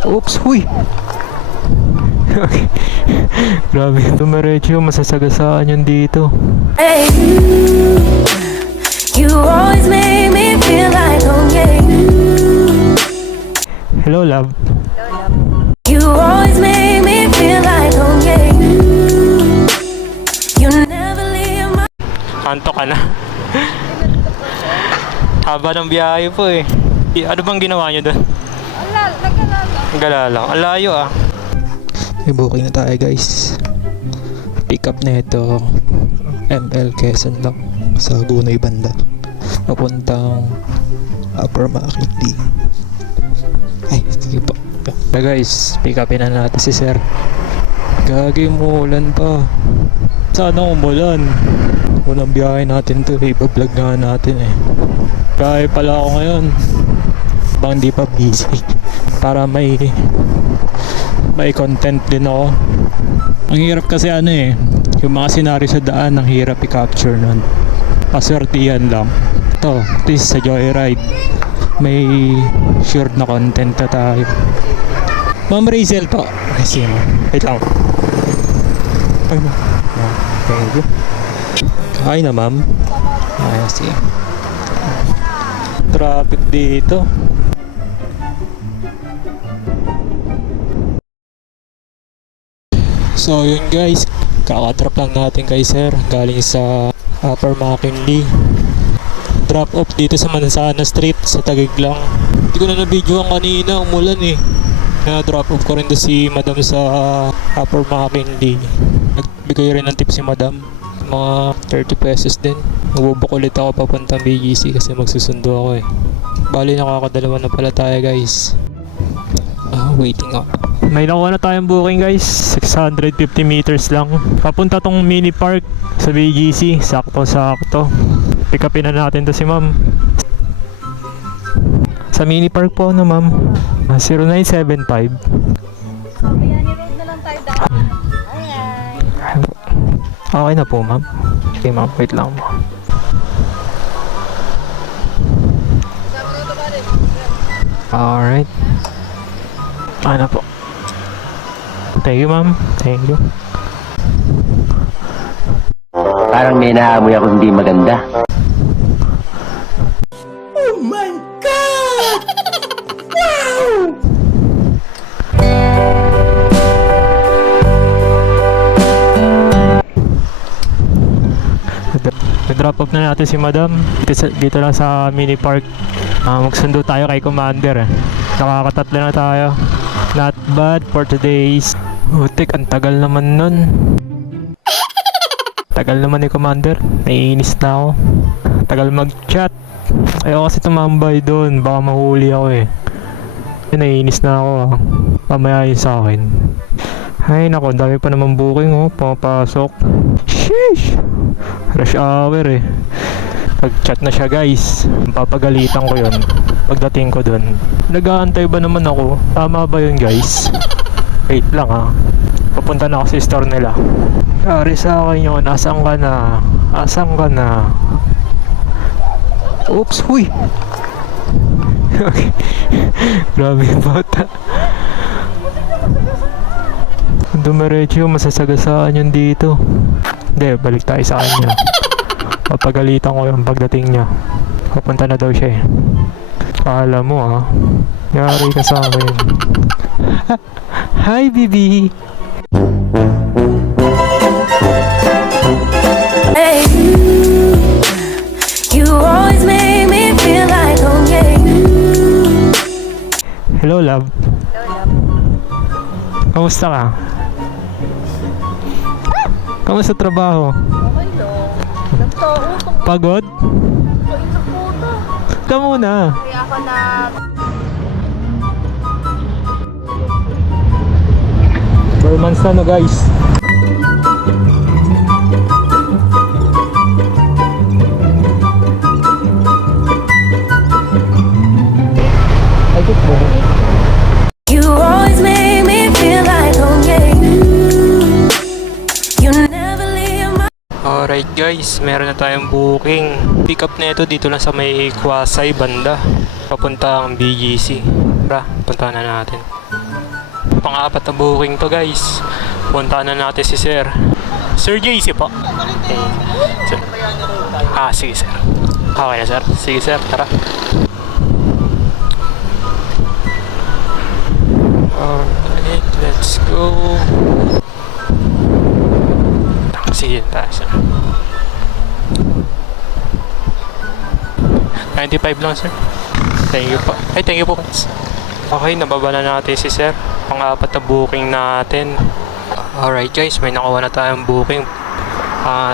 Oops, huy! Grabe yung dumiretso, masasagasaan yun dito. Hey, you always make me feel like home, yeah. Hello, love. You always make me feel like home, yeah. You never leave my... Kanto ka na. Haba ng biyahe po eh. Ano bang ginawa nyo doon? Naggalala. Ang layo ah. May booking na tayo guys. Pick up na ito. ML Quezon lang. Sa Gunoy banda. Papuntang Upper Makati. Ay, sige po. Guys, pick upin na natin si sir. Gagi mo, ulan pa. Sana umulan. Unang biyahe natin to, iba-vlog nga natin eh. Biyahe pala ako ngayon. Bang di pa busy. Para may content din ako. Ang hirap kasi ano eh. Yung mga senaryo sa daan, ang hirap i-capture nun. Paswertihan lang. Ito, this sa Joyride. May sure na content na tayo. Ma'am Razel to. Ay, sige mo. Wait lang. Ay, ma'am. Thank you. Ay na, ma'am. Ay, sige. Traffic dito. So, yun guys. Kakatrap lang natin kay sir. Galing sa Upper McKinley. Drop off dito sa Mansana Street sa Taguig lang. Hindi ko na na-video kanina, umulan eh. Na-drop off ko rin doon si madam sa Upper McKinley. Nagbigay rin ng tip si madam. Mga 30 pesos din. Magbubuk ulit ako papuntang BGC kasi magsusundo ako eh. Bali nakakadalawa na pala tayo guys. Waiting up. May nakuha na tayong booking guys. 650 meters lang. Papunta tong mini park sa BGC. Sakto-sakto. Pick upin na natin to si ma'am. Sa mini park po na ma'am. 0975. So, Bayani Road na lang tayo daan. Ayan. Okay na po ma'am. Okay ma'am, wait lang po. Alright. Ano po. Thank you ma'am. Thank you. Parang may naamoy ako hindi maganda. Drop off na natin si madam dito lang sa mini park. Magsundo tayo kay Commander. Nakakatatlo na tayo. Not bad for today's. Utik, ang tagal naman nun. Tagal naman ni Commander. Naiinis na ako. Tagal mag-chat. Ayaw kasi tumambay doon. Baka mahuli ako eh. Naiinis na ako ah. Mamaya yun sa akin. Ay nako, dami pa naman booking oh. Pumapasok. Sheesh! Rush hour eh. Pag-chat na siya guys. Papagalitan ko yun pagdating ko dun. Nag-aantay ba naman ako? Tama ba yun guys? Wait lang ha. Papunta na ako sa store nila. Yari sa akin yun. Asan ka na? Asan ka na? Oops, huy! Grabe yung bata. Dumiretso, masasagasaan yun dito. Hindi, balik tayo sa kanya. Papagalitan ko yung pagdating niya. Papunta na daw siya eh. Kala mo ah. Yari ka sa akin. Hi, baby! Hey, you always make me feel like home, yeah. Hello, love. Kamusta ka? Kamusta trabaho? Okay lang. Nagtautong Pagod? kain sa puta. Ka muna. Kaya ako na... 4 months na no guys. Ay, good po. You always make me feel like home, yeah. You never leave my... Alright guys, meron na tayong booking. Pick up na ito dito lang sa may Kwasay banda. Papunta ang BGC. Tara, punta na natin. Pang-apat na booking to guys. Punta na natin si Sir. Sir JC po. Okay. Sir. Sige sir. Okay na sir. Sige sir, tara. Alright, let's go. Sige tayo sir. 95 lang sir. Thank you po. Ay, thank you po. Okay, nababa na natin si sir. Pang-apat na booking natin. Alright guys, may nakuha na tayong booking.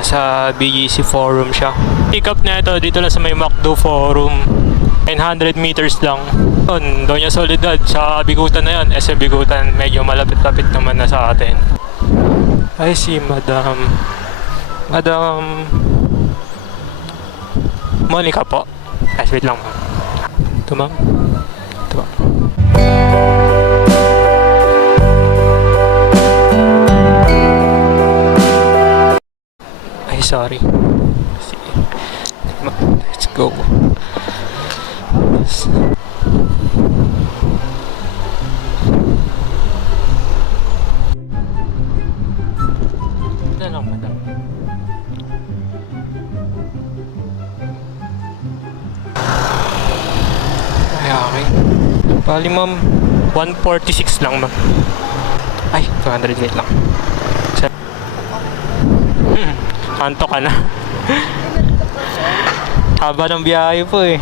Sa BGC Forum siya. Pick up na ito dito lang sa may McDo Forum. 900 meters lang. Doña Soledad sa Bigutan na yan. SM Bigutan, medyo malapit-lapit naman na sa atin. Ay si Madam Monica po. Ay, wait lang ma'am. Ito ma'am. Ito ma'am. Ay, sorry. Sige. Let's go. Ano lang, madam? Ay, okay. Bali, ma'am. 146 lang, ma'am. Ay, 208 lang. Anto ka na. Haba ng biyahe po eh.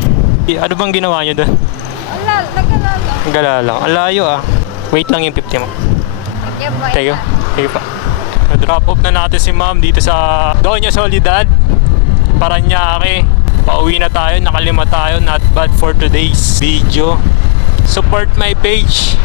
Ano bang ginawa nyo doon? Nagkalala. Gala lang. Ang layo ah. Wait lang yung 50 mo. Thank you. Thank you pa. Na-drop off na natin si ma'am dito sa Doña Soledad, Paranaque. Pauwi na tayo. Nakalima tayo. Not bad for today's video. Support my page.